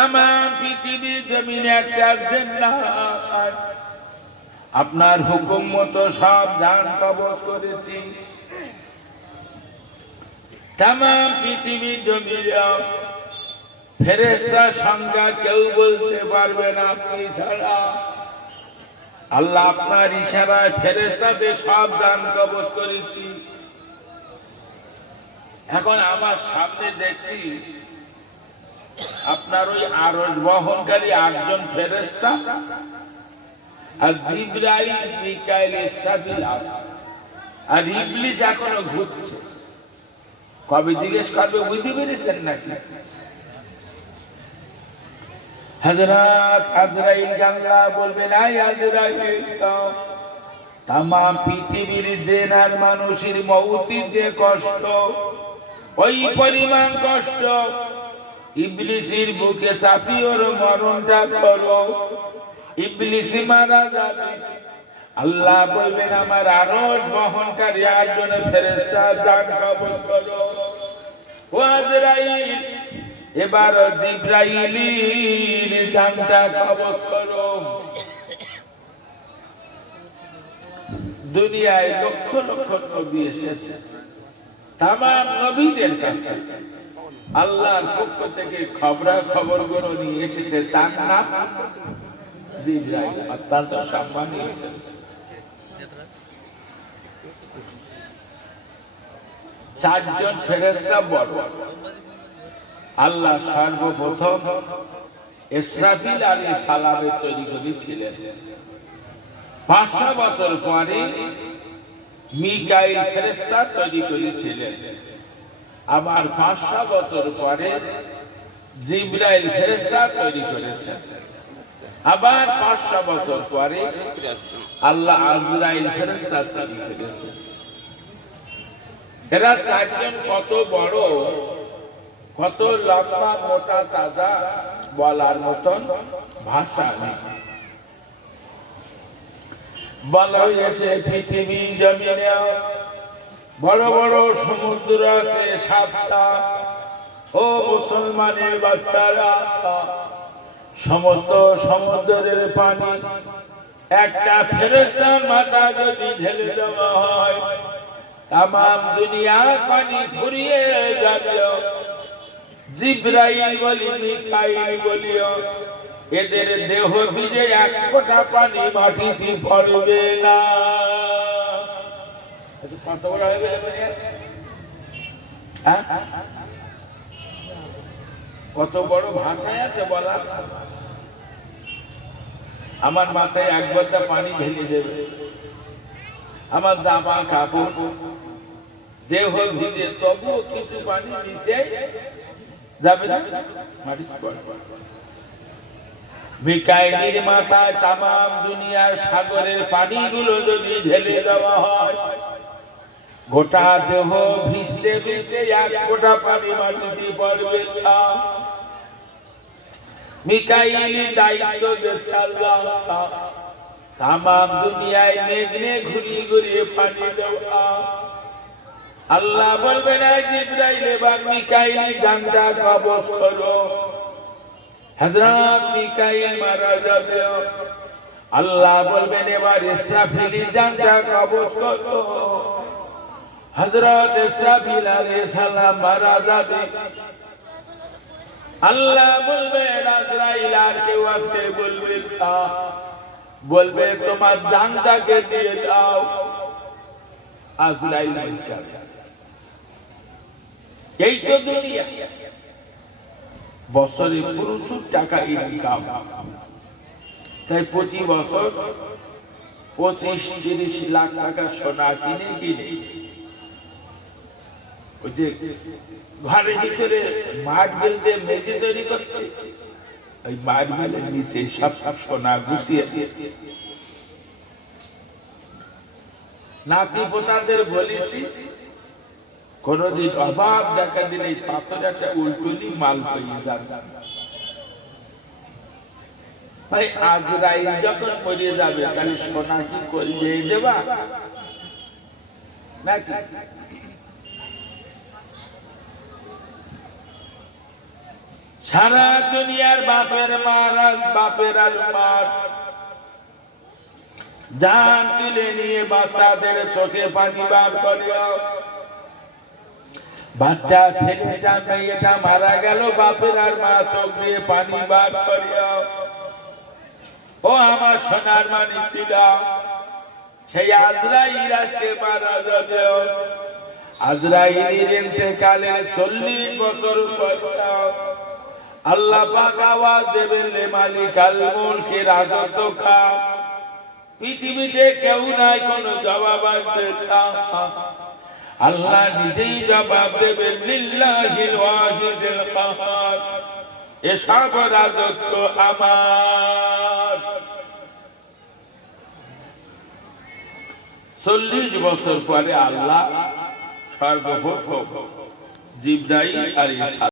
তামাম পৃথিবী জমিনে একটা জিন্নাত আপনার হুকুম মতো সব জান কবজ করেছি। তামাম পৃথিবী জমিনে ফেরেশতার সংখ্যা কেউ বলতে পারবে না আপনি ছাড়া। আল্লাহ আপনার ইশারায় ফেরেশতাদের সব জান কবজ করেছি। এখন আমার সামনে দেখছি আপনার ওই আরশ বহনকারী 8 জন ফেরেশতা আর জিবরাইল, মিকাইল, ইসরাফিল আছে, আর ইবলিস এখনো ঘুরছে। কবে জিজ্ঞেস করবে বুঝতে পেরেছেন নাকি? হযরত আজরাইল জানলা বলবেন, আই আজরাইল, তামাম পৃথিবীর জিন আর মানুষের মউতের যে কষ্ট, ওই পরিমাণ কষ্ট ইবলিসের বুকে চাপিয়ে ওর মরণটা করো, ইবলিস মারা যাবে। আল্লাহ বলবেন, আমার আরশ বহনকারী 8 জন ফেরেশতা জান কবজ করো। ও আজরাইল, এবার জিবরাইলের জানটা কবজ করো। দুনিয়ায় লক্ষ লক্ষ নবী এসেছে, তামাম নবীদের কাছে আল্লাহর পক্ষ থেকে খবরগুলো নিয়ে এসেছে। তার নাম জিবরাইল, অত্যন্ত সম্মানীয়। 4 জন ফেরেশতা বড়। আল্লাহ সর্বপ্রথম ইসরাফিল আলাইহিস সালামের তৈরি করেছিলেন। 500 বছর পরে মিকাইল ফেরেশতা তৈরি করেছিলেন। আবার 500 বছর পরে জিবরাইল ফেরেশতা তৈরি করেছেন। আবার 500 বছর পরে আল্লাহ আজরাইল ফেরেশতা তৈরি করেছেন। এরা 4 জন কত বড়, কত লম্বা, মোটা, তাজা, বলার মতন ভাষা নেই। বলা হয়েছে পৃথিবী জমিনে বড় বড় সমুদ্র আছে 7টা। ও মুসলমানের বাচ্চারা, সমস্ত সমুদ্রের পানি একটা ফেরেশতার মাথা যদি ঢেলে দেওয়া হয়, তামাম দুনিয়া পানি ফুরিয়ে যাবে। জিবরাইল বলি, মিকাইল বলিও, এদের দেহ ভিজে 1 ফোঁটা পানি মাটিতে পড়বে না। কত বড় হবে? কত বড় ভাষায় আছে বলা। আমার মাথায় 1 বোতল পানি ঢেলে দেবে, আমার জামা কাপড় দেহ ভিজে, তবুও কিছু পানি নিচে যাবে না, মাটিতে পড়বে। মিকাইলের মাথায় তামাম দুনিয়ার সাগরের পানিগুলো যদি ঢেলে দেওয়া হয়, গোটা দেহ ভিজতে ভিজতে 1 ফোঁটা পানি মাটিতে পড়বে না। মিকাইলের দায়িত্ব দেশে আল্লাহ তামাম দুনিয়ায় মেঘনে ঘুরিয়ে ঘুরিয়ে পানি দেওয়া। আল্লাহ বলবেন, জিবরাইল এবার মিকাইলের জানটা কবজ করো। হযরত মিকাইল মারা যাবে। আল্লাহ বলবেন, এবার ইসরাফিলের জানটা কবজ করো। হযরত ইসরাফিল আলাইহিস সালাম মারা যাবে। আল্লাহ বলবেন, আজরাইল আর কেউ আছে? বলবে না, বলবে তোমার জানটাকে দিয়ে দাও। আজরাইল বলছে, এই তো দুনিয়া, বছরে প্রচুর টাকা ইনকাম, তাই প্রতি বছর 25-30 লাখ টাকা সোনা কিনে কিনে ওই যে ঘরের ভিতরে মার্বেল মেঝে তৈরি করছে, ওই মার্বেলের নিচে সব সোনা গুছিয়ে দিয়েছে। নাতি পোতাদের বলেছি, কোনদিন অভাব দেখা দিলে পাথর একটা উল্টলি মাল পেয়ে যাবে। ভাই আজরাইল যখন মরে যাবে, তাহলে সোনা কি করে দেবা নাকি? সারা দুনিয়ার বাপের মারা বাপের আর মার জান তুলে নিয়ে বাচ্চাদের চোখে পানি বার করিও। বাচ্চা ছেলেটা মেয়েটা মারা গেল, বাপের আর মা চোখ দিয়ে পানি বার করিও। ও আমার সোনার মানিকিরা, সেই আজরাইল আজকে মারা যাবে। আজরাইলের ইন্তেকালের 40 বছর পর আল্লাহ পাক আওয়াজ দেবেন, লে মালিকাল মুলকি রাজত্ব কা। পৃথিবীতে কেউ নাই কোনো জবাব দেবে না, আল্লাহ নিজেই জবাব দেবেন, লিল্লাহিল ওয়াহিদুল কাহার, এসব রাজত্ব আমার। 40 বছর পরে আল্লাহ সর্বপ্রথম জিবরাইল আলাইহিস